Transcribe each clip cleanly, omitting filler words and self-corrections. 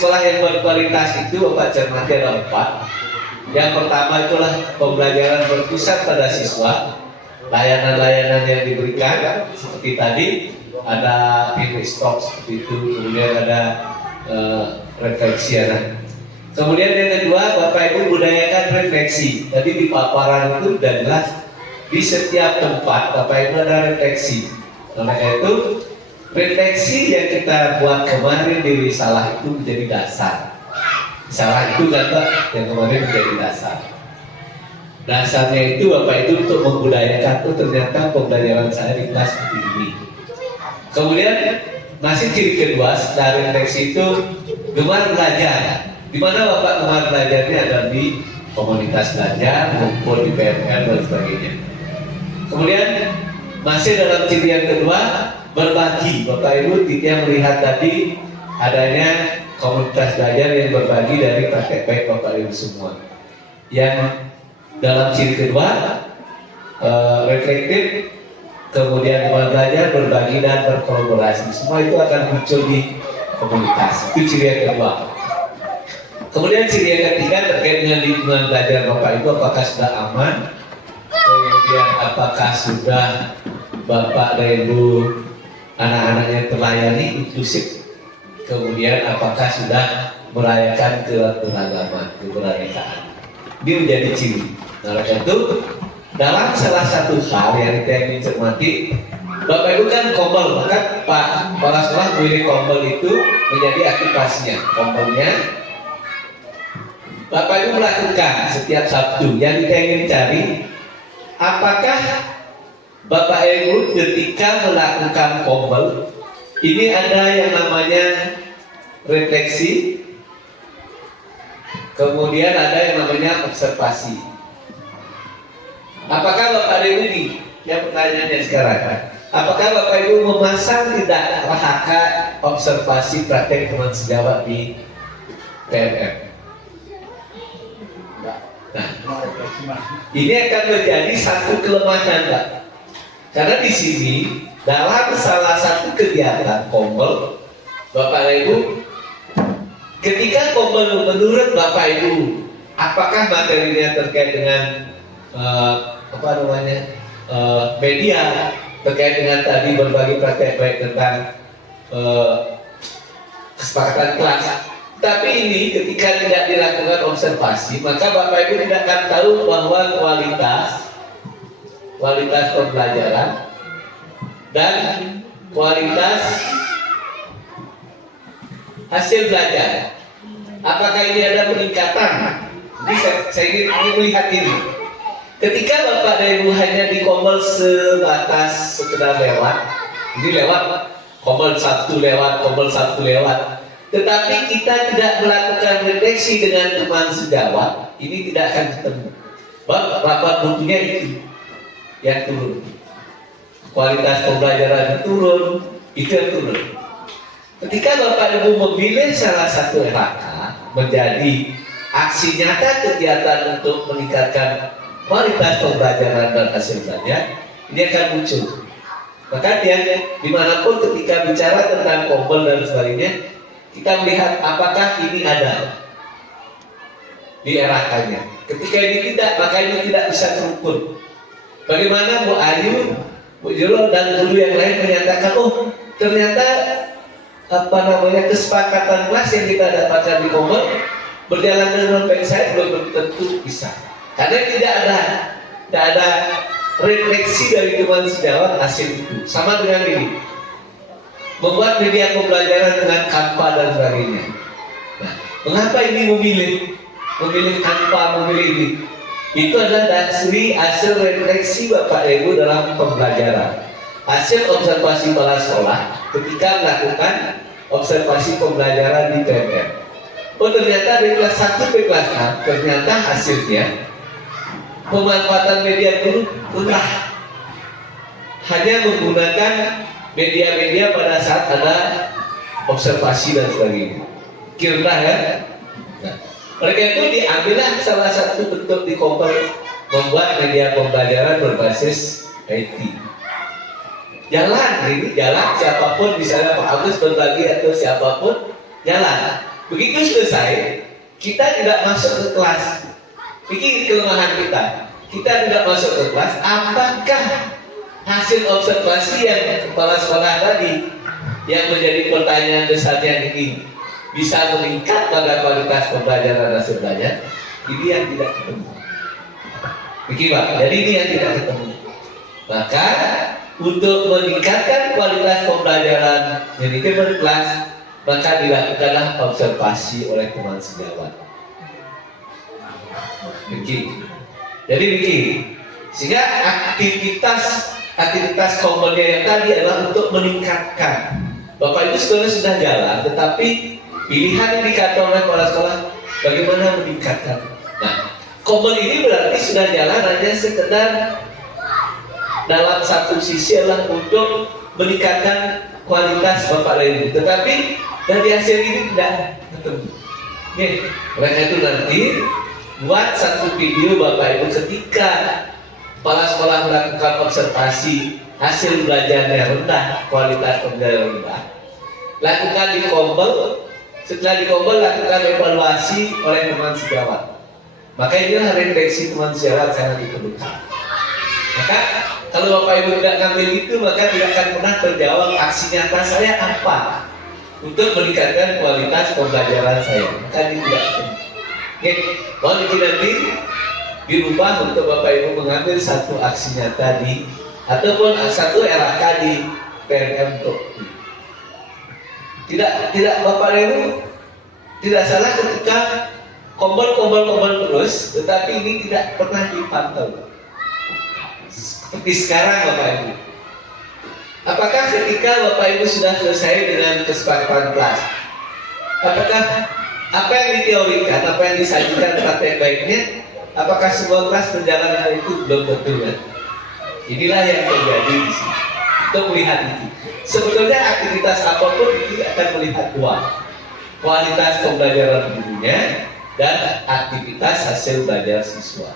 sekolah yang berkualitas itu Bapak cermati ada 4. Yang pertama itulah pembelajaran berpusat pada siswa, layanan-layanan yang diberikan seperti tadi ada pit stop seperti itu, kemudian ada refleksi ya. Kemudian yang kedua, Bapak Ibu budayakan refleksi. Tadi di paparan itu sudah jelas di setiap tempat Bapak Ibu ada refleksi. Oleh itu refleksi yang kita buat kemarin di risalah itu menjadi dasar. Risalah itu kan Pak yang kemarin menjadi dasar. Dasarnya itu Bapak itu untuk membudayakan itu ternyata pembelajaran saya di kelas seperti ini. Kemudian masih ciri kedua setelah refleksi itu gemar belajar. Di mana Bapak gemar belajarnya ada di komunitas belajar maupun di PMR dan sebagainya. Kemudian masih dalam ciri yang kedua berbagi. Bapak Ibu tidak melihat tadi adanya komunitas belajar yang berbagi dari praktek baik Bapak Ibu semua. Yang dalam ciri kedua reflektif, kemudian belajar, berbagi dan berkolaborasi. Semua itu akan muncul di komunitas. Itu ciri yang kedua. Kemudian ciri yang ketiga terkait dengan lingkungan belajar Bapak Ibu, apakah sudah aman? Kemudian apakah sudah Bapak dan Ibu anak-anaknya terlayani inklusif? Kemudian apakah sudah merayakan keberagaman, keberadaan? Ini menjadi ciri. Nah, itu dalam salah satu hal yang kita ingin cermati, Bapak Ibu kan kompel, maka Pak kepala sekolah memilih kompel itu menjadi aktivasinya. Kompelnya Bapak Ibu melakukan setiap Sabtu. Yang kita ingin cari, apakah Bapak Ibu ketika melakukan kompel ini ada yang namanya refleksi, kemudian ada yang namanya observasi. Apakah Bapak Ibu ini? Yang pertanyaannya sekarang, apakah Bapak Ibu memasang tidak LHK observasi praktek teman sejawat di PMR? Nah, ini akan menjadi satu kelemahan, Pak. Karena di sini dalam salah satu kegiatan kompel, Bapak Ibu, ketika kompel menurut Bapak Ibu, apakah materinya terkait dengan media, terkait dengan tadi berbagi praktek baik tentang kesepakatan kelas. Tapi ini ketika tidak dilakukan observasi, maka Bapak Ibu tidak akan tahu bahwa kualitas pembelajaran dan kualitas hasil belajar. Apakah ini ada peningkatan? Jadi saya ingin melihat ini. Ketika Bapak dan Ibu hanya di kompel sebatas sekedar lewat, ini lewat, kompel satu lewat. Tetapi kita tidak melakukan refleksi dengan teman sejawat, ini tidak akan ketemu. Bapak butuhnya itu yang turun. Kualitas pembelajaran turun, itu yang turun. Ketika Bapak Ibu memilih salah satu LHK menjadi aksi nyata kegiatan untuk meningkatkan kualitas pembelajaran dan hasil belajar, ini akan muncul. Maka dia dimanapun ketika bicara tentang kompel dan sebagainya, kita melihat apakah ini ada di LHK-nya. Ketika ini tidak, maka ini tidak bisa terukur. Bagaimana Bu Ayu, Bu Jolo dan guru yang lain menyatakan, oh ternyata kesepakatan kelas yang kita dapatkan di kompel berjalan dengan baik, saya belum tentu bisa. Karena tidak ada refleksi dari teman sejawat hasil itu. Sama dengan ini, membuat media pembelajaran dengan Canva dan sebagainya. Nah, mengapa ini memilih Canva, memilih ini? Itu adalah dari hasil refleksi Bapak Ibu dalam pembelajaran, hasil observasi kepala sekolah ketika melakukan observasi pembelajaran di PMR. Oh ternyata dari kelas 1 ke kelas 6 ternyata hasilnya pemanfaatan media guru rendah, hanya menggunakan media-media pada saat ada observasi dan sebagainya. Kira ya. Nah, mereka itu diambillah salah satu bentuk di kompel membuat media pembelajaran berbasis IT. Jalan siapapun, misalnya Pak Agus berbagi atau siapapun jalan. Begitu selesai, kita tidak masuk ke kelas. Ini kelemahan kita. Kita tidak masuk ke kelas. Apakah hasil observasi yang kepala sekolah tadi yang menjadi pertanyaan besarnya ini bisa meningkat pada kualitas pembelajaran hasil belajar? Ini yang tidak ketemu. Begini Pak, jadi ini yang tidak ketemu. Maka untuk meningkatkan kualitas pembelajaran manajemen kelas, maka dilakukanlah observasi oleh teman sejawat. Begini. Jadi begini, sehingga aktivitas komponnya yang tadi adalah untuk meningkatkan. Bapak Ibu sebenarnya sudah jalan, tetapi pilihan indikator oleh kepala sekolah bagaimana meningkatkan. Nah, kompon ini berarti sudah jalan hanya sekedar dalam satu sisi adalah untuk meningkatkan kualitas Bapak Ibu, tetapi dari hasil ini tidak ketemu. Nih, oleh itu nanti buat satu video Bapak Ibu ketika kepala sekolah melakukan observasi hasil belajarnya rendah, kualitas pembelajaran rendah, lakukan di kompel. Setelah di kompel lakukan evaluasi oleh teman sejawat. Maka inilah refleksi teman sejawat sangat diperlukan. Maka kalau Bapak Ibu tidak ngambil itu, maka tidak akan pernah terjawab aksi nyata saya apa untuk meningkatkan kualitas pembelajaran saya. Maka ini tidak penting. Oke, mohon izin nanti dirubah untuk Bapak Ibu mengambil satu aksi nyata di ataupun satu RAK di PNM untuk tidak Bapak Ibu tidak salah ketika kompon terus, tetapi ini tidak pernah dipantau. Seperti sekarang Bapak Ibu, apakah ketika Bapak Ibu sudah selesai dengan kesepakatan kelas, apakah apa yang diteorikan, apa yang disajikan praktek baiknya, apakah semua kelas berjalan hal itu? Belum tentu kan? Inilah yang terjadi di sini. Untuk melihat itu, sebetulnya aktivitas apapun itu akan melihat dua, kualitas pembelajaran gurunya dan aktivitas hasil belajar siswa.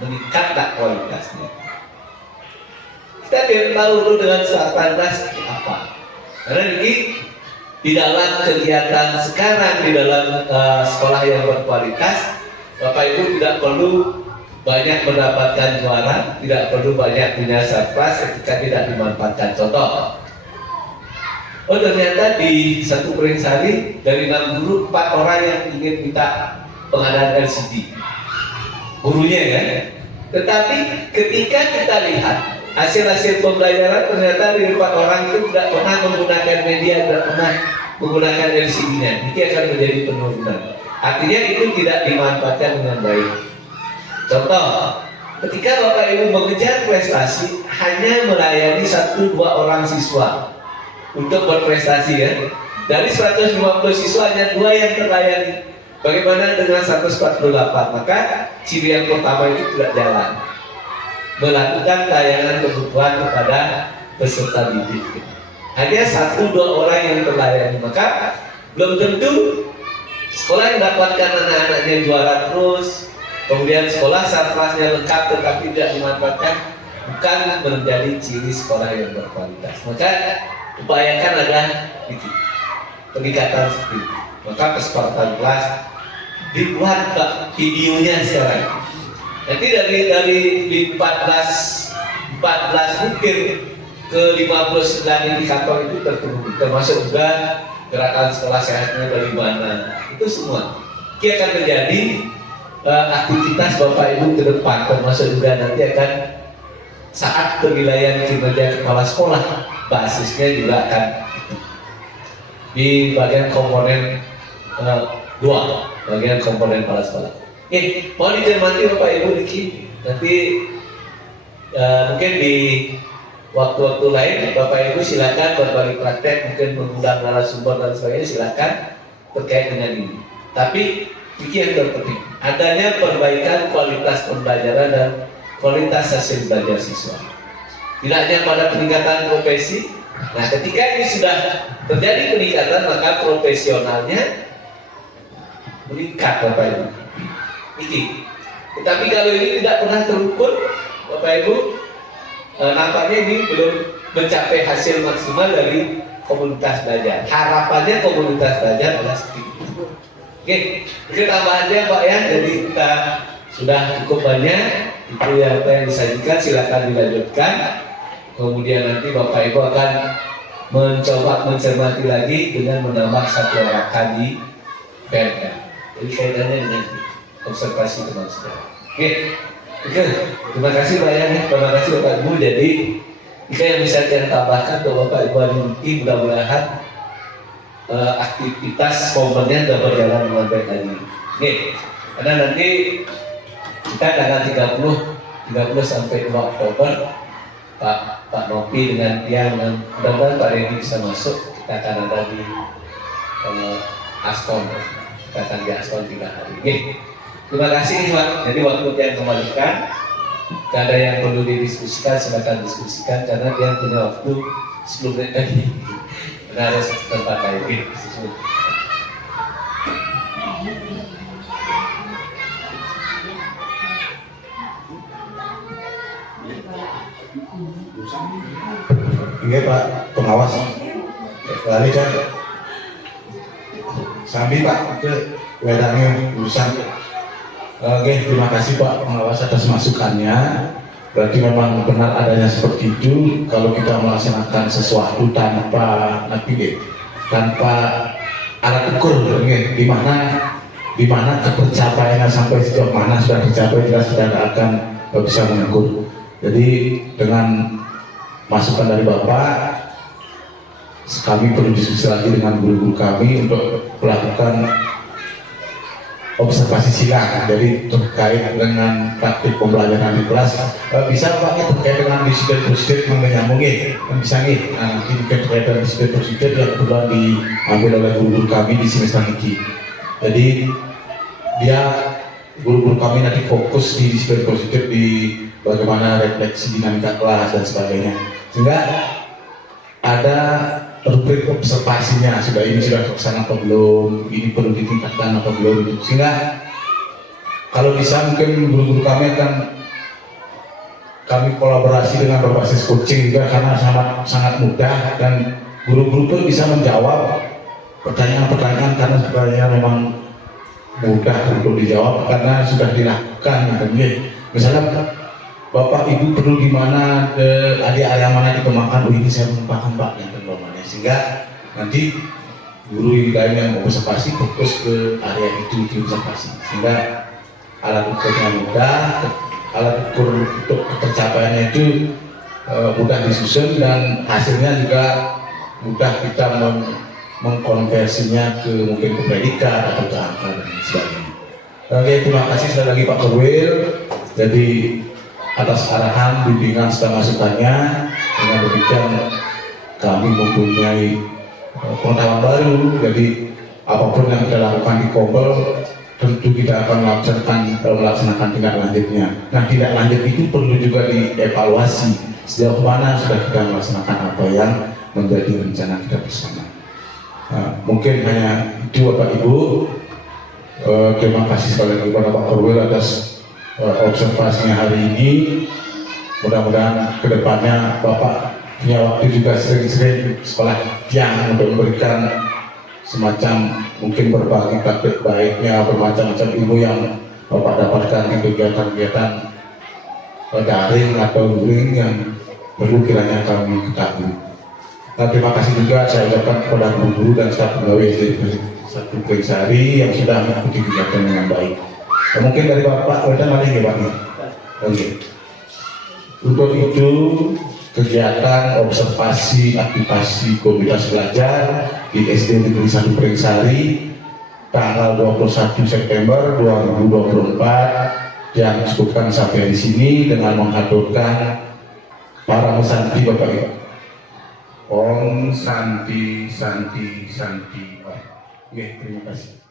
Meningkatlah kualitasnya. Kita biar tahu dulu dengan kesepakatan kelas apa. Karena ini di dalam kegiatan sekarang, di dalam sekolah yang berkualitas, Bapak Ibu tidak perlu banyak mendapatkan juara, tidak perlu banyak punya surprise ketika tidak dimanfaatkan. Contoh, oh ternyata di satu Puringsari dari 6 guru 4 orang yang ingin minta pengadaan LCD, gurunya kan. Tetapi ketika kita lihat hasil-hasil pembelajaran, ternyata dari 4 orang itu tidak pernah menggunakan media, tidak pernah menggunakan LCD-nya. Ini akan menjadi penurunan. Artinya itu tidak dimanfaatkan dengan baik. Contoh, ketika Bapak Ibu mengejar prestasi hanya melayani 1-2 orang siswa untuk berprestasi ya. Dari 150 siswa hanya 2 yang terlayani. Bagaimana dengan 148? Maka ciri yang pertama itu tidak jalan. Melakukan layanan kebutuhan kepada peserta didik. Hanya 1-2 orang yang terlayani, maka belum tentu sekolah yang mendapatkan anak-anaknya juara terus. Kemudian sekolah sarplasnya lengkap tetapi tidak dimanfaatkan, bukan menjadi ciri sekolah yang berkualitas. Maka upayakan ada peningkatan seperti itu. Maka kesepakatan kelas dibuat videonya sekarang. Nanti dari 14 mungkin ke 59 indikator itu terpenuhi, termasuk juga gerakan sekolah sehatnya dari mana. Itu semua. Ini akan menjadi aktivitas Bapak Ibu ke depan, termasuk juga nanti akan saat penilaian kinerja kepala sekolah, basisnya juga akan di bagian komponen 2, bagian komponen kepala sekolah. Mohon dicermati Bapak Ibu nanti mungkin di waktu-waktu lain Bapak Ibu silakan berbagi praktek, mungkin mengundang narasumber dan sebagainya, silakan terkait dengan ini. Tapi ini yang terpenting, adanya perbaikan kualitas pembelajaran dan kualitas hasil belajar siswa. Tidak hanya pada peningkatan profesi. Nah, ketika ini sudah terjadi peningkatan, maka profesionalnya meningkat Bapak Ibu. Tetapi kalau ini tidak pernah terukur Bapak Ibu, nampaknya ini belum mencapai hasil maksimal dari komunitas belajar. Harapannya komunitas belajar adalah seperti itu. Oke, tambahannya Pak ya. Jadi kita sudah cukup banyak. Itu yang apa yang disajikan, silakan dilanjutkan. Kemudian nanti Bapak Ibu akan mencoba mencermati lagi dengan menambah satu orang di PMK. Jadi kaitannya dengan observasi teman saudara. Oke, terima kasih Pak ya. Terima kasih Bapak Ibu. Jadi jika yang bisa saya tambahkan ke Bapak Ibu Adinti, mudah-mudahan aktivitas komponen sudah berjalan dengan baik lagi. Karena nanti kita tanggal 30 sampai 2 Oktober Pak Nopi dengan yang mudah-mudahan Pak Reni bisa masuk. Kita akan ada di Aston. Kita akan di Aston 3 hari. Terima kasih Pak. Jadi waktu yang kembalikan. Jika ada yang perlu didiskusikan, silakan diskusikan karena dia punya waktu 10 menit lagi. Karena harus tempat lain. Iya Pak pengawas, lali kan, sambil Pak ke wedangnya urusan. Oke, terima kasih Pak pengawas atas masukannya. Berarti memang benar adanya seperti itu. Kalau kita melaksanakan sesuatu tanpa alat ukur, di mana ketercapaiannya sampai sejauh mana sudah dicapai, jelas tidak akan bisa mengukur. Jadi dengan masukan dari Bapak, kami perlu diskusi lagi dengan guru-guru kami untuk melakukan observasi silang. Jadi terkait dengan praktik pembelajaran di kelas, bisa Pak terkait dengan disiplin prosedur menyambungin, bisa nih. Nanti terkait dengan disiplin prosedur yang kebetulan diambil oleh guru-guru kami di semester ini. Jadi guru-guru kami nanti fokus di disiplin prosedur, di bagaimana refleksi dinamika kelas dan sebagainya. Sehingga ada rubrik observasinya, ini sudah terlaksana atau belum, ini perlu ditingkatkan atau belum. Sehingga kalau bisa mungkin guru-guru kami kolaborasi dengan berbasis coaching juga, karena sangat mudah dan guru-guru pun bisa menjawab pertanyaan-pertanyaan karena sebenarnya memang mudah untuk dijawab karena sudah dilakukan. Misalnya Bapak Ibu perlu di mana, ada area mana dikembangkan, ini saya menumpahkan Pak yang terlalu, sehingga nanti guru yang lain yang observasi fokus ke area itu diobservasi, sehingga alat ukurnya mudah, alat ukur untuk tercapaiannya itu mudah disusun dan hasilnya juga mudah kita mengkonversinya ke mungkin ke predikat atau ke angka dan sebagainya. Oke, terima kasih sekali lagi Pak Kerwil. Jadi atas arahan, bimbingan, serta masukannya, dengan demikian kami mempunyai pengetahuan baru. Jadi apapun yang kita lakukan di Kompel, tentu kita akan melaksanakan tindak lanjutnya. Nah, tindak lanjut itu perlu juga dievaluasi sejauh mana sudah kita melaksanakan apa yang menjadi rencana kita bersama. Mungkin hanya itu Bapak Ibu. Terima kasih sekali lagi kepada Pak Korwil atas observasinya hari ini. Mudah-mudahan kedepannya Bapak punya waktu juga sering-sering sekolah yang untuk memberikan semacam mungkin berbagi praktik baiknya, bermacam-macam ilmu yang Bapak dapatkan di kegiatan-kegiatan daring atau luring yang perlu kiranya kami ketahui. Nah, terima kasih juga saya ucapkan kepada guru dan staf pegawai SD 1 Sari yang sudah mengikuti kegiatan dengan baik. Mungkin dari Bapak, kita mari ya Pak. Oke. Untuk itu kegiatan observasi aktivasi komunitas belajar di SD Negeri 1 Sari tanggal 21 September 2024 yang cukupkan sampai di sini dengan mengaturkan para mesanti Bapak Ibu. Om Santi Santi Santi. Oke, terima kasih.